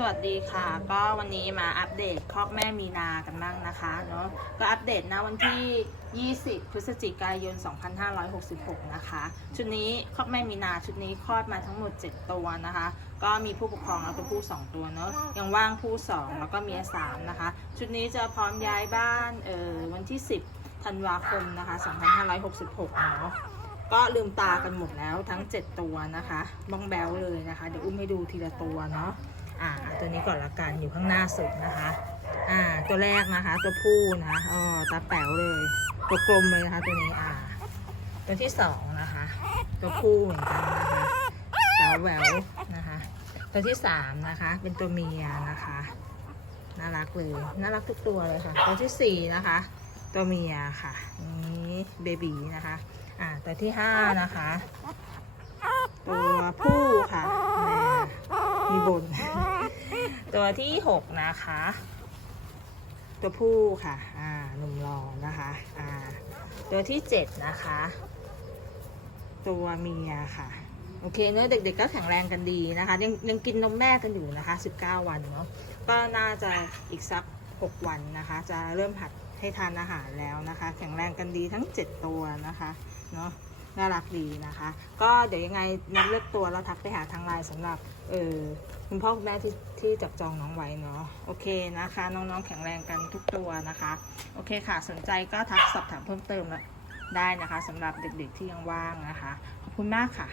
สวัสดีค่ะ ก็วันนี้มาอัปเดตครอกแม่มีนากันบ้างนะคะเนาะก็อัปเดตนะวันที่ 20 พฤศจิกายน 2566 นะคะ ชุดนี้ครอกแม่มีนาชุดนี้คลอดมาทั้งหมด 7 ตัวนะคะ ก็มีผู้ปกครองแล้วก็ผู้ 2 ตัวเนาะยังว่างผู้ 2 แล้วก็เมีย3นะคะ ชุดนี้จะพร้อมย้ายบ้านเออวันที่ 10 ธันวาคมนะคะ 2566 เนาะก็ลืมตากันหมดแล้วทั้ง 7 ตัวนะคะ บ้องแบลเลยนะคะ เดี๋ยวอุ้มให้ดูทีละตัวเนาะ อ่าตัวนี้ก่อนละกันอยู่ข้างหน้าสุดนะคะ อ่า ตัวแรกนะคะ ตัวผู้นะคะอ๋อตาแป๋วเลย ตัวกลมเลยนะคะ ตัวนี้อ่า ตัวที่สองนะคะ ตัวผู้เหมือนกันนะคะแป๋วแหววนะคะ ตัวที่สามนะคะ เป็นตัวเมียนะคะน่ารักเลยน่ารักทุกตัวเลยค่ะ ตัวที่สี่นะคะ ตัวเมียค่ะนี่เบบีนะคะ อ่าตัวที่ห้านะคะ ตัวผู้ค่ะแม่มีบน ตัวที่หกนะคะ ตัวผู้ค่ะ อ่าหนุ่มรอนะคะ อ่า ตัวที่เจ็ดนะคะ ตัวเมียค่ะโอเคเนื้อเด็กๆก็แข็งแรงกันดีนะคะ ยังยังกินนมแม่กันอยู่นะคะ 19 วันเนาะก็น่าจะอีกสัก 6 วันนะคะ จะเริ่มหัดให้ทานอาหารแล้วนะคะ แข็งแรงกันดีทั้ง 7 ตัวนะคะเนาะ น่ารักดีนะคะ ก็เดี๋ยวยังไงนัดเลือกตัวแล้วทักไปหาทางไลน์สำหรับเออคุณพ่อคุณแม่ที่ที่จับจองน้องไว้เนาะโอเคนะคะ น้องๆแข็งแรงกันทุกตัวนะคะ โอเคค่ะ สนใจก็ทักสอบถามเพิ่มเติมได้นะคะสำหรับเด็กๆที่ยังว่างนะคะ ขอบคุณมากค่ะ